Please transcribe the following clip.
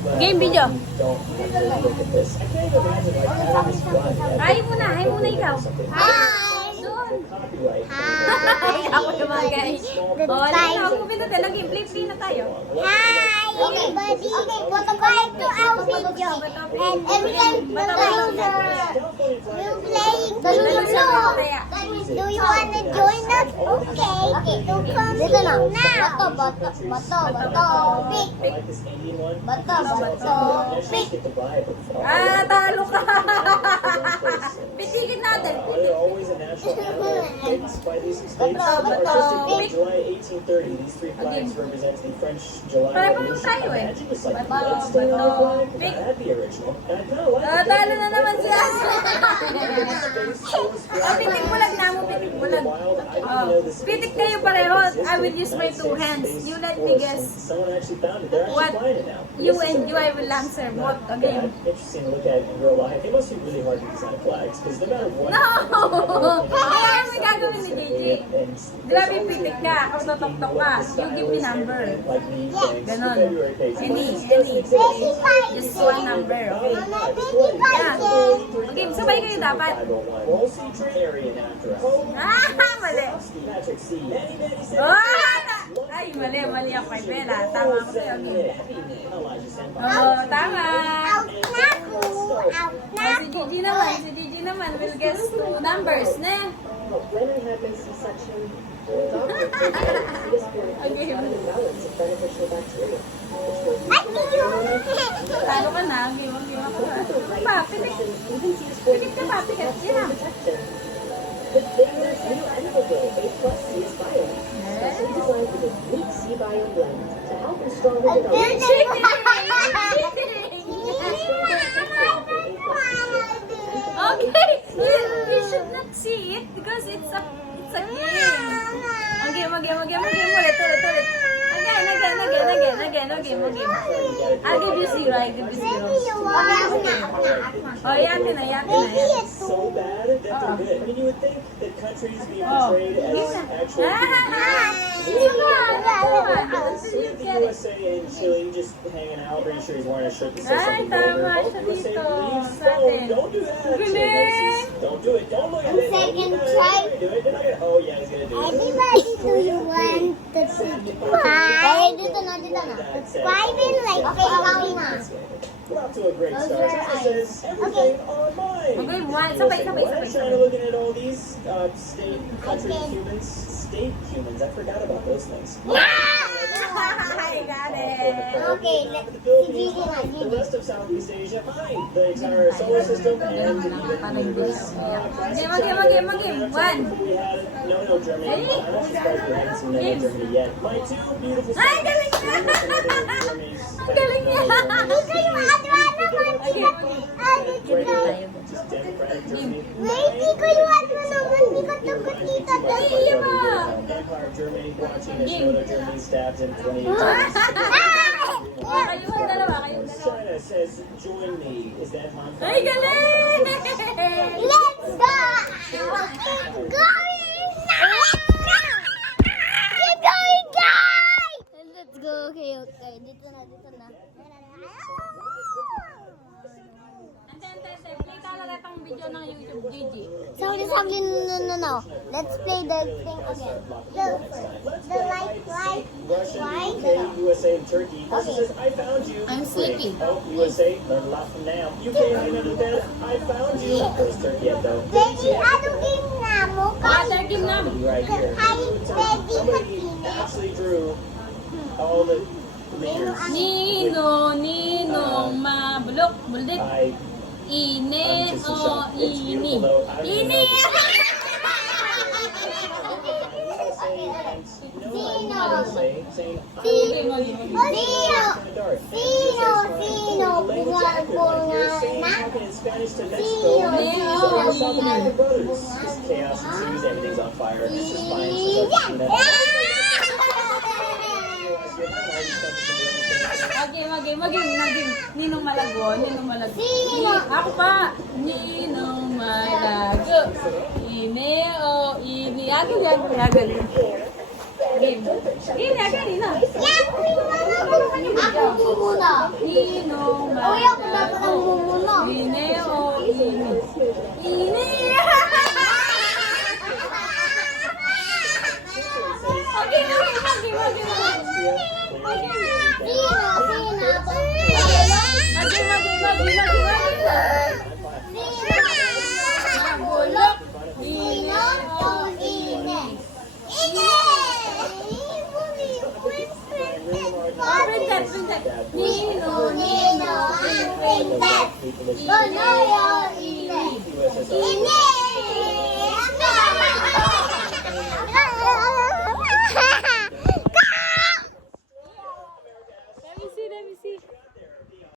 Game video. Hi muna ikaw. Hi! Doon. Hi! Ako naman guys. O, ano, pupunta tayo. Play na tayo. Hi everybody, welcome back to our video. And every time we're playing Lulu. Do you wanna join us? Okay, so come here now. Bato, pick. Ah, talo ka. Pitigin natin. They're always a national anthem by these states. Just in July 1830, these three flags represent the French July Pareho Revolution. tayo eh. Imagine it's like Bato, red stain on the flag. pick. That'd be original. And I kind of like Ah, it. talo na naman siya. Ah, pitik bulag na mo, pitik bulag. Oh, pitik kayo pareho. I will use my two hands. You let me guess. Someone actually found it. They're actually What? flying it now. You and you, I will answer. What? Okay. Interesting to look at in real life. It must be really hard to design flags because no matter what. No! Kaya may gagawin ni JJ. Di ba pipitik ka o totok ka? You give me number. Ganon. Any. Just one number, okay? Yeah. Okay, sabay kayo dapat. Ah, mali. Oh, ay, mali ako kay Bella. Tama ako sa'yo. Oh, tama. Si Gigi naman will guess two numbers, ne? Leonard Hadman C-section. Okay. Talo ka na. Giwang ka na. Pa, pitik. Pitik ka pa, pitik. Yan. The Baylor's new Animal Day A+ C is bio. Specially designed with a unique C bio blend to help in stronger development. Okay, we should not see it because it's a game. Again. Ulit. Again. I'll give you zero. Oh, yatin na. So bad that they're good. I mean, you would think that countries being portrayed as actual see the USA and Chile just hanging out. Pretty sure he's wearing a shirt that says Ay, something vulgar. tama Oh, siya USA dito. believes. Sa atin. Don't do that. Galing. Don't do it. Don't look at it. Second Don't try. do it. They're not gonna, oh, yeah, he's gonna do it. Everybody, do you want to subscribe? Dito na. Subscribe and like na. We're off to a great start. It says everything on mine. Okay, one. Sabay. I'm trying to look at all these state country humans. State humans. I forgot about those things. I got it. Okay, For the Philippines, Gigi na, the rest of Southeast Asia, fine. The entire solar system and even the universe. Game. One. We had no Germany. I'm not surprised we haven't seen no Germany yet. My two beautiful Ay, galing niya! Ang galing niya! Just democratic Germany. Wait, di ko iwan mo naman. Di ko tukot dito. Iya ba? Empire of Germany watching as Northern Germany stabbed in 2018. Kayong dalawa. China says, join me. Is that Han? Ay, galing! Let's go! Keep going now! Keep going, guys! Let's go. Okay. Dito na. Play talaga itong video ng YouTube, Gigi. Sorry, no. Let's play the thing again. The light. Russia, UK, USA, and Turkey. Russia says, I found you. I'm sleepy. Oh, USA, learn a lot from now. UK, I understand. I found you. Goes Turkey up though. Baby, ano game na mo? Other game na. Right here. Hi, baby, Somebody Patina. actually drew all the leaders. Ninong mabulok, buldik. I Ine just in o shock. It's ini. beautiful though. I don't even Ini! know. Chaos ensues, everything's on fire. It's just fine. Maging. Ninong Malago. Sino? Ako pa. Ninong Malago. Ine o ini. Agad. Game. Game na, kanina. Ako mumuna. Ninong Uy, ako dapat ang mumuna. Ine o ini. Ini! Okay, okay. Bulok. Nino, ang princess. Bonoyo,